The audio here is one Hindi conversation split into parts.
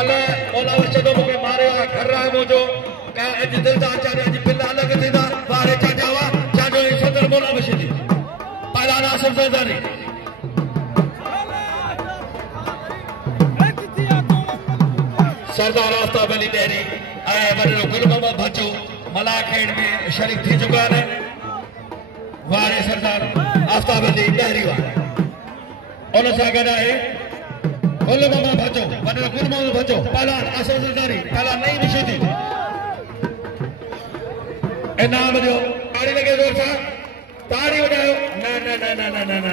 कल मौला वशदो मुझे मारे घर रहा है मुझो क्या अज दिलदार चाहे अज बिल्ला अलग थींदा बारे चाचावा चाचो सदर मौला वशदी पहला नासिर ज़रदारी सरदार आफ्ताब अली डेरी आए वडो गुल मोहम्मद भज्जो मला खेड़ में शरीक थी चुका है वारे सरदार आफ्ताब अली डेरी वारे उन सां गॾु आहे गुल मोहम्मद भज्जो वडो गुल मोहम्मद भज्जो पहला आसिर ज़रदारी पहला नई विशेदी इनाम जो ताड़ी लगे जोर सां ताड़ी वॼायो न न न न न न न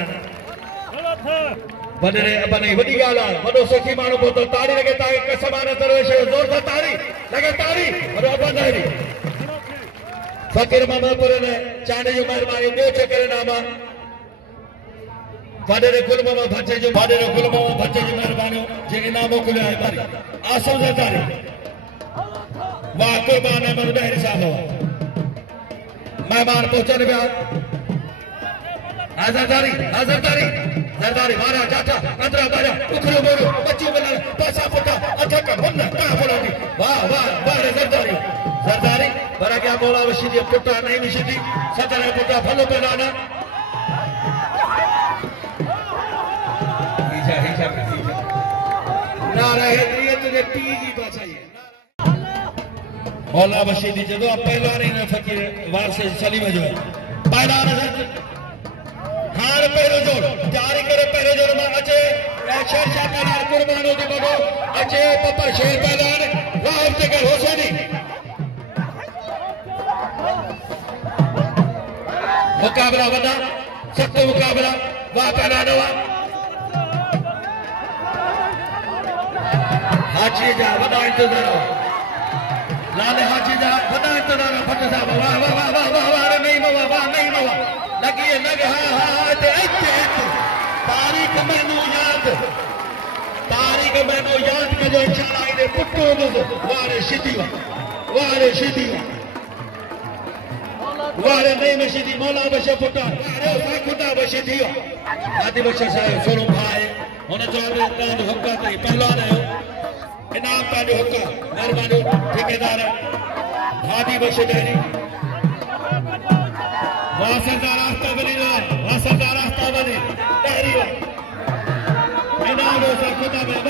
वडे अपने वडी गाल वडो सखी मानो पोतो ताड़ी लगे ताके कसमान दरवेश जोर सां ताड़ी लगे ताड़ी वडो अपने फकीर मोहम्मदपुर ने चांदे जो मेहरबानी दो चक्कर नामा वडे गुल मोहम्मद भज्जे जो वडे गुल मोहम्मद भज्जे जो मेहरबानी जेके नामो खुले है तारी आसो ज़रदारी वाह कुर्बान अहमद बहरी साहब मेहमान पहुंचने पे हज़रदारी हज़रदारी ज़रदारी मारा जाता अंदर बाजा उखरो बोलो बच्ची बना पैसा फटा अच्छा का बनना का बोलोगी वाह वाह वाह ज़रदारी ज़रदारी बरा क्या मौला वशीदी पुट्टा नहीं विशीदी सदर पुट्टा फलो पेलाना हिजा नारा हैदरियत ने टीजी बचाई मौला वशीदी जदों पहलवान ने फकीर वारसे सलीम जो पहला नजर हार पहलो जोड़ जारी करे पहले जोड़ में अचे शेर शाह पहलवान कुर्बानो दी बगो अचे पपर शेर पहलवान वाह तकर हुसैनी मुकाबला वदा सख्त मुकाबला वाह पहलवान हुआ हाजी जा वदा इंतजार लाले हाजी जा वदा इंतजार फट साहब वाह वाह वाह वाह वाह वाह नहीं मवा वाह नहीं मवा लगी लग हाँ ते तारीख मैनू याद कजो इंशाल्लाह इने पुट्टो वारे शिदी वारे नहीं में शिदी मौला बशे पुट्टा वारे खुदा बशे दियो आदि बशे साहब सोनो भाई होने चोरे तांद हुक्का ते पहलवान है इनाम तांद हुक्का मेहरबानी ठेकेदार आदि बशे डेरी सरदार आफ्ताब अली सरदार आफ्ताब अली इनाम हो सर खुदा में